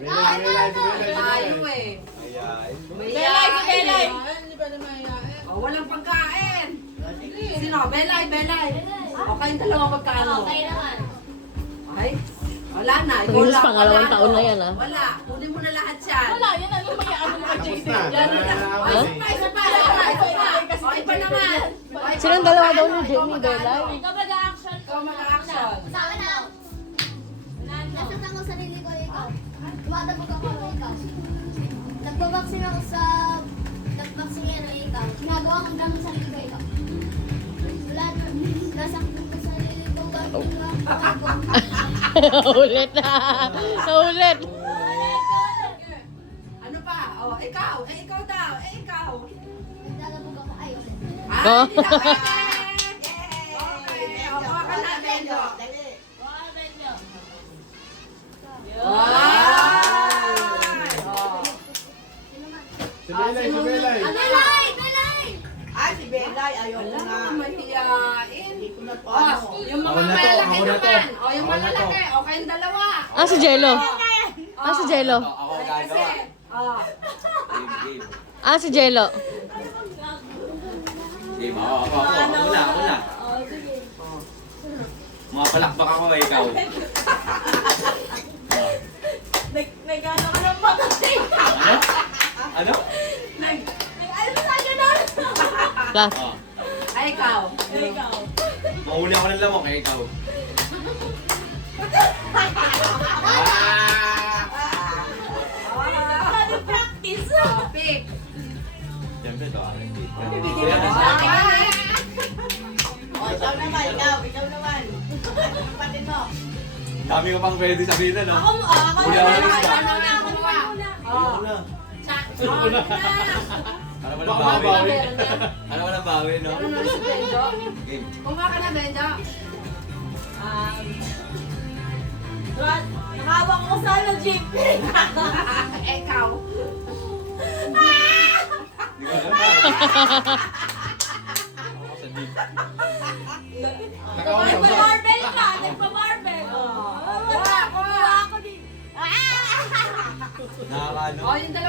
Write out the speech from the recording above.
Tayo eh. Belay, si Belay. Hindi pa naman mayayain. Oh, walang pagkain. Sino? Belay, Belay. O kayong dalawa magkano? Okay naman. Ay, wala na. Ikaw Pangis, lang. pangalawang wala, taon no? na yan, ah. Wala. Kunin mo na lahat yan. Wala, yan ang may ano ka, JC. Yan na. O, isa pa, isa pa, isa pa, isa pa. O, iba naman. O, iba. Silang dalawa daw ni Ikaw Jenny magkano? Belay. Ikaw mag-action. Ikaw mag-action. Sa akin na. Nasasang ko sarili ko ikaw. Tumatabog ako ikaw. Nagpabaksin ako sa nagbaksingero ikaw. Ginagawa kong gamit sa sarili ko ikaw. Wala na. Nasaktan ko sa sarili ko. Ulit na. Ulit. Ano pa? O, ikaw. Ikaw daw. Ikaw. Naglalabog ako. Ay, ulit. Oh. Hindi na pwede. Okay. O, baka ka na, Benjo. Ay! O. Si Belay, si Belay. Belay! Belay! Ay, si Belay, ayaw ko Wala, na. mahiyain. Hindi ko na to. Oh, yung mga Ako na to, malalaki ako na to. naman. O, yung Ako na to. malalaki. O, kayong dalawa. Ah, si Jello. Oh. Ah, si Jello. Ako Ay, gagawa. kasi, oh. Game. Ah, si Jello. Game. Ako na. Mga palakpak ako eh, ikaw. Nag-ano ka ng patay. Ano? Nag-ano sa akin na? Last. Oh. Ay, ikaw. Ikaw. Mahuli ako ng lamok eh, ikaw. Practice. Pick. Siyempre, ito akin. O, ikaw naman, ikaw naman. Kapatid mo. Dami ko pang pwede sabihin na, no? Ako Huli ako ng isda. Oh. Ano? Oh, na. Alam mo Baka ng bawi. mabawi. Alam mo ng bawi, no? Meron na rin si Benjo. Game. Kumuha ka na, Benjo. Nakawak ko sana jeep. Ikaw. Hindi ko alam na. Ako sa jeep. Nakausap na. Nagpa-marvel ka. Nagpa-marvel. Kuha, kuha. Ako din. Nakakaano? Oh, yung dalawa.